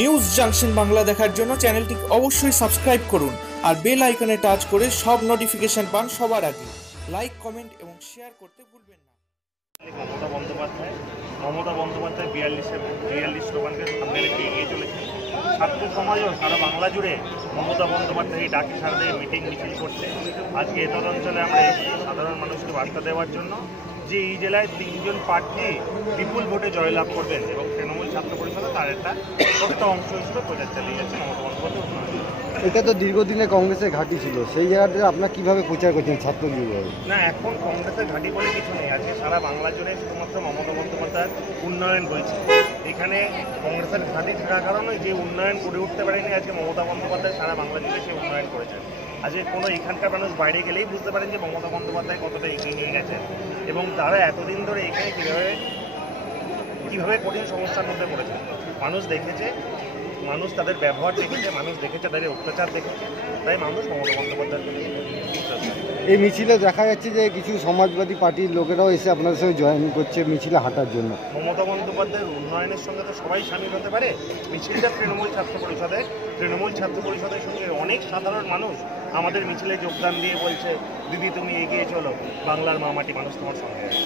News junction Bangla দেখার জন্য চ্যানেলটি অবশ্যই সাবস্ক্রাইব করুন আর বেল আইকনে টাচ করে সব নোটিফিকেশন পান সবার আগে। লাইক, কমেন্ট এবং শেয়ার করতে ভুলবেন না। মমতা বন্দ্যোপাধ্যায় 42 স্লোগানকে সামনে রেখে এগিয়ে চলেছেন। ছাত্র সমাজও সারা বাংলা জুড়ে মমতা বন্দ্যোপাধ্যায় ডাকে সারা দিয়ে মিটিং মিছিল করছে। আজকে এতদ অঞ্চলে আমরা সাধারণ মানুষকে বার্তা দেওয়ার জন্য যে এই জেলায় 3 জন প্রার্থী বিপুল ভোটে জয়লাভ করবেন এবং তৃণমূল ছাত্র পরিষদে তার একটা ছোট্ট অংশ হিসেবে প্রচার চালিয়ে যাচ্ছে মমতা বন্দ্যোপাধ্যায়। এটা তো দীর্ঘদিনে কংগ্রেসের ঘাঁটি ছিল, সেই জায়গাতে আপনার কীভাবে প্রচার করছেন ছাত্রলীগ? না, এখন কংগ্রেসের ঘাঁটি বলে কিছু নেই। আজকে সারা বাংলা জুড়ে শুধুমাত্র মমতা বন্দ্যোপাধ্যায়ের উন্নয়ন হয়েছে। এখানে কংগ্রেসের ঘাঁটি থাকার কারণে যে উন্নয়ন করে উঠতে পারেনি, আজকে মমতা বন্দ্যোপাধ্যায় সারা বাংলা জুড়ে সে উন্নয়ন করেছেন। আজকে কোনো এখানকার মানুষ বাইরে গেলেই বুঝতে পারেন যে মমতা বন্দ্যোপাধ্যায় কতটা এগিয়ে নিয়ে গেছেন এবং তারা এতদিন ধরে এখানে কীভাবে কঠিন সমস্যার মধ্যে পড়েছে মানুষ দেখেছে, মানুষ তাদের ব্যবহার দেখেছে, মানুষ দেখেছে তাদের অত্যাচার দেখেছে, তাই মানুষ মমতা বন্দ্যোপাধ্যায়ের প্রতি। এই মিছিলে দেখা যাচ্ছে যে কিছু সমাজবাদী পার্টির লোকেরাও এসে আপনাদের সঙ্গে জয়েন করছে মিছিলে হাঁটার জন্য। মমতা বন্দ্যোপাধ্যায়ের উন্নয়নের সঙ্গে তো সবাই সামিল হতে পারে। মিছিলটা তৃণমূল ছাত্র পরিষদের সঙ্গে অনেক সাধারণ মানুষ আমাদের মিছিলে যোগদান দিয়ে বলছে, দিদি তুমি এগিয়ে চলো, বাংলার মামাটি মানুষ তোমার সঙ্গে আছে।